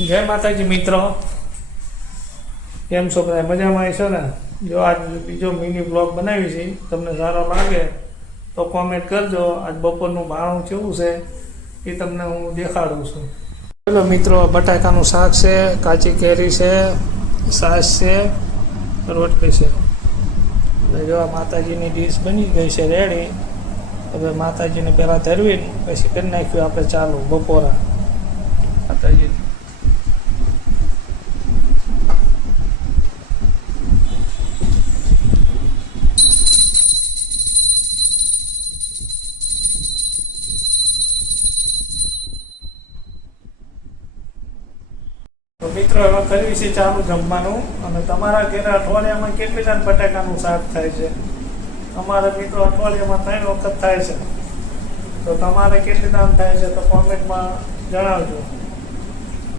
જય માતાજી મિત્રો, કેમ છો બધા? મજામાં છો ને? જો આજ બીજો મિની બ્લોગ બનાવી છે, તમને સારો લાગે તો કોમેન્ટ કરજો. આજ બપોરનું ભાણું કેવું છે એ તમને હું દેખાડું છું. ચલો મિત્રો, બટાકાનું શાક છે, કાચી કેરી છે, છાશ છે, રોટલી છે. એટલે જો આ માતાજીની ડીશ બની ગઈ છે રેડી. હવે માતાજીને પહેલાં ધરવીને પછી કરી નાખ્યું આપણે ચાલુ બપોરા માતાજી. તો મિત્રો, હવે કરવી છે ચાલુ જમવાનું. અને તમારા ઘરે અઠવાડિયામાં કેટલી દાન બટાકાનું શાક થાય છે? અમારા મિત્રો અઠવાડિયામાં 3 વખત થાય છે. તો તમારે કેટલી દાન થાય છે તો કોમેન્ટમાં જણાવજો.